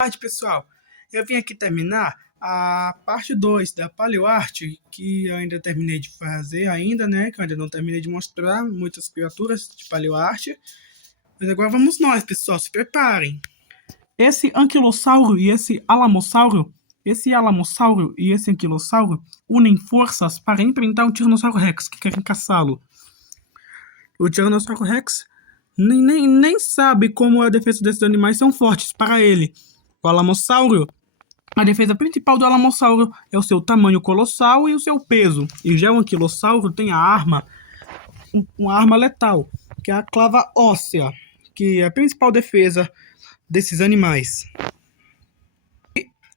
Tarde, pessoal. Eu vim aqui terminar a parte 2 da paleoarte, que eu ainda terminei de fazer ainda, né? Que eu ainda não terminei de mostrar muitas criaturas de paleoarte. Mas agora vamos nós, pessoal, se preparem. Esse anquilossauro e esse alamossauro e esse anquilossauro unem forças para enfrentar o Tiranossauro Rex, que quer caçá-lo. O Tiranossauro Rex nem sabe como a defesa desses animais são fortes para ele. O alamossauro, a defesa principal do alamossauro é o seu tamanho colossal e o seu peso. E já o anquilossauro tem uma arma letal, que é a clava óssea, que é a principal defesa desses animais.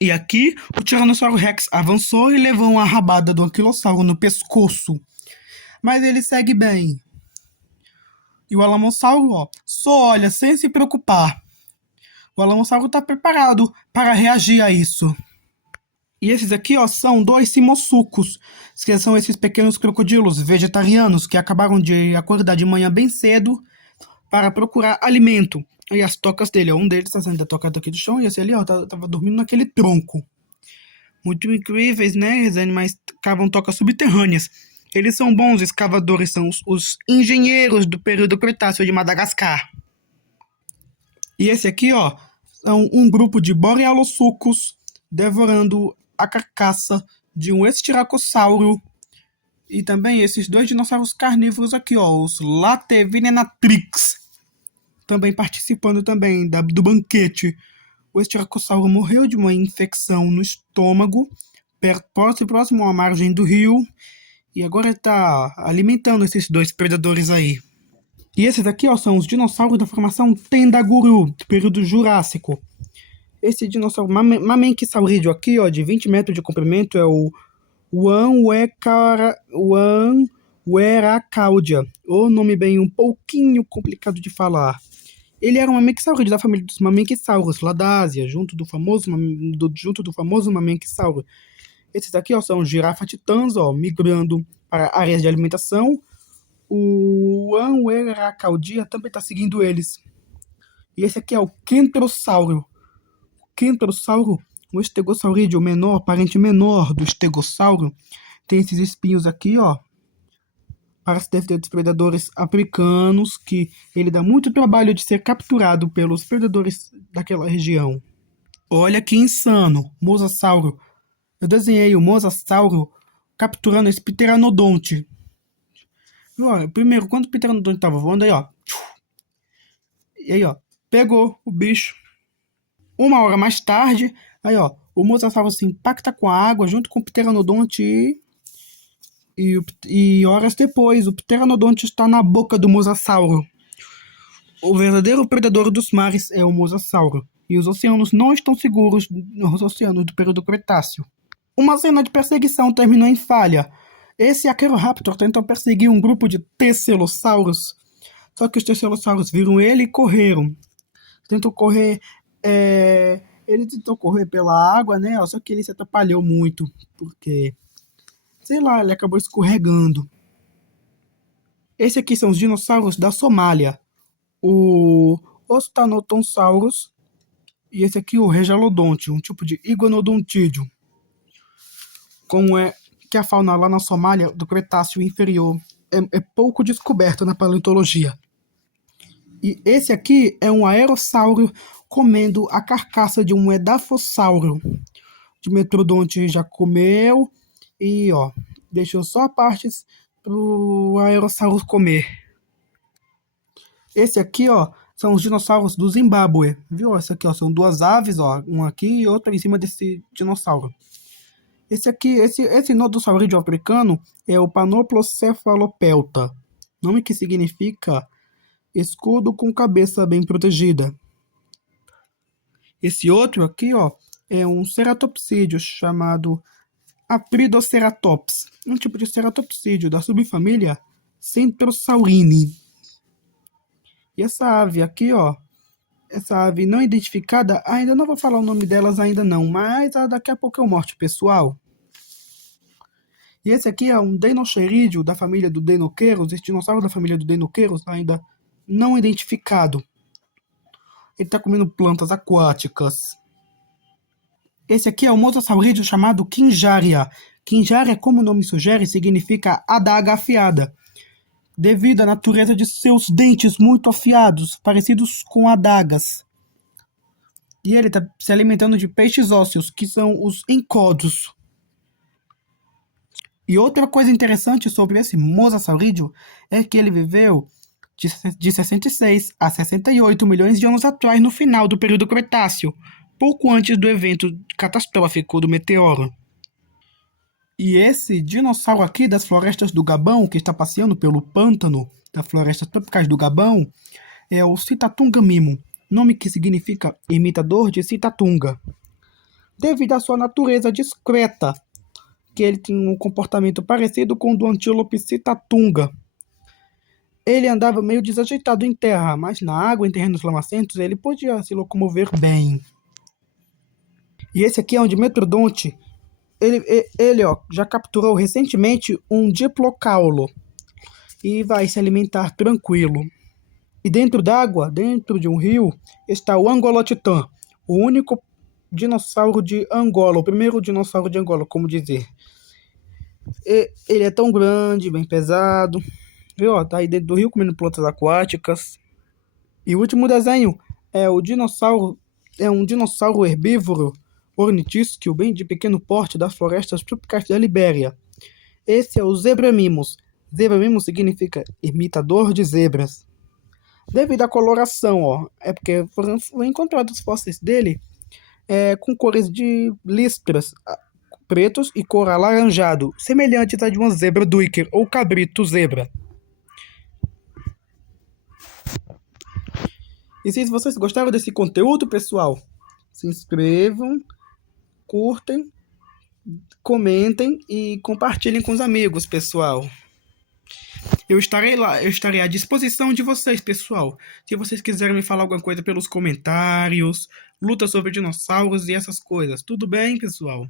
E aqui, o Tiranossauro Rex avançou e levou uma rabada do anquilossauro no pescoço. Mas ele segue bem. E o alamossauro, só olha sem se preocupar. O alamossauro está preparado para reagir a isso. E esses aqui, são dois simossucos, que são esses pequenos crocodilos vegetarianos que acabaram de acordar de manhã bem cedo para procurar alimento. E as tocas dele, um deles está sendo tocado aqui do chão e esse ali, tava dormindo naquele tronco. Muito incríveis, né? Os animais cavam tocas subterrâneas. Eles são bons escavadores, são os engenheiros do período Cretáceo de Madagascar. E esse aqui, são um grupo de borealossucos devorando a carcaça de um estiracossauro. E também esses dois dinossauros carnívoros aqui, os Latevenenatrix, também participando também do banquete. O estiracossauro morreu de uma infecção no estômago, próximo à margem do rio, e agora está alimentando esses dois predadores aí. E esses aqui, são os dinossauros da formação Tendaguru, do período Jurássico. Esse dinossauro mamenquissaurídeo aqui, de 20 metros de comprimento, é o Uanweracaudia. O nome bem um pouquinho complicado de falar. Ele era um mamenquissaurídeo da família dos mamenquissauros, lá da Ásia, junto do famoso mamenquissauro. Esses aqui, são girafa-titãs, migrando para áreas de alimentação. O Uanweracaudia também está seguindo eles. E esse aqui é o Kentrossauro. Kentrossauro, o estegosaurídeo menor, parente menor do estegossauro, tem esses espinhos aqui, para se defender dos predadores africanos, que ele dá muito trabalho de ser capturado pelos predadores daquela região. Olha que insano, mosasauro. Eu desenhei o mosasauro capturando esse pteranodonte. Primeiro, quando o pteranodonte estava voando, aí, e aí, pegou o bicho. Uma hora mais tarde, aí, o mosasauro se impacta com a água junto com o pteranodonte e horas depois, o pteranodonte está na boca do mosasauro. O verdadeiro predador dos mares é o mosasauro, e os oceanos não estão seguros nos oceanos do período Cretáceo. Uma cena de perseguição terminou em falha. Esse Acheroraptor tentou perseguir um grupo de tesselossauros, só que os tesselossauros viram ele e correram. Ele tentou correr pela água, né? Só que ele se atrapalhou muito, porque, sei lá, ele acabou escorregando. Esse aqui são os dinossauros da Somália. O Ostanotonsaurus e esse aqui o Regalodonte, um tipo de iguanodontídeo. Como é que a fauna lá na Somália do Cretáceo inferior é pouco descoberta na paleontologia. E esse aqui é um aerossauro comendo a carcaça de um edafossauro. De Metrodonte já comeu e deixou só partes para o aerossauro comer. Esse aqui, são os dinossauros do Zimbábue. Viu? Esse aqui, são duas aves, uma aqui e outra em cima desse dinossauro. Esse aqui, esse nodossaurídeo africano é o Panoplocephalopelta, nome que significa escudo com cabeça bem protegida. Esse outro aqui, é um ceratopsídeo chamado Apridoceratops, um tipo de ceratopsídeo da subfamília Centrosaurini. E essa ave aqui, essa ave não identificada, ainda não vou falar o nome delas ainda não, mas daqui a pouco eu mostro, pessoal. E esse aqui é um Deinocheiridio da família do Deinoqueiros, esse dinossauro da família do Deinoqueiros ainda não identificado. Ele está comendo plantas aquáticas. Esse aqui é o mosassaurídeo chamado Kinjaria. Kinjaria, como o nome sugere, significa adaga afiada, devido à natureza de seus dentes muito afiados, parecidos com adagas. E ele está se alimentando de peixes ósseos, que são os encodos. E outra coisa interessante sobre esse mosassaurídeo é que ele viveu de 66 a 68 milhões de anos atrás, no final do período Cretáceo, pouco antes do evento catastrófico do meteoro. E esse dinossauro aqui das florestas do Gabão, que está passeando pelo pântano das florestas tropicais do Gabão, é o Citatunga mimo, nome que significa imitador de Citatunga. Devido à sua natureza discreta, que ele tem um comportamento parecido com o do antílope Citatunga. Ele andava meio desajeitado em terra, mas na água, em terrenos lamacentos, ele podia se locomover bem. E esse aqui é um dimetrodonte. Ele já capturou recentemente um diplocaulo e vai se alimentar tranquilo. E dentro d'água, dentro de um rio, está o Angolotitã, o único dinossauro de Angola, o primeiro dinossauro de Angola, como dizer. Ele é tão grande, bem pesado. Viu? Tá aí dentro do rio comendo plantas aquáticas. E o último desenho é um dinossauro herbívoro ornitísquio, bem de pequeno porte, das florestas tropicais da Libéria. Esse é o Zebramimus. Zebramimus significa imitador de zebras. Devido à coloração, é porque foram encontrados fósseis dele com cores de listras pretos e cor alaranjado, semelhantes à de uma zebra duiker ou cabrito zebra. E se vocês gostaram desse conteúdo, pessoal, se inscrevam, curtem, comentem e compartilhem com os amigos, pessoal. Eu estarei lá, eu estarei à disposição de vocês, pessoal. Se vocês quiserem me falar alguma coisa pelos comentários, luta sobre dinossauros e essas coisas. Tudo bem, pessoal?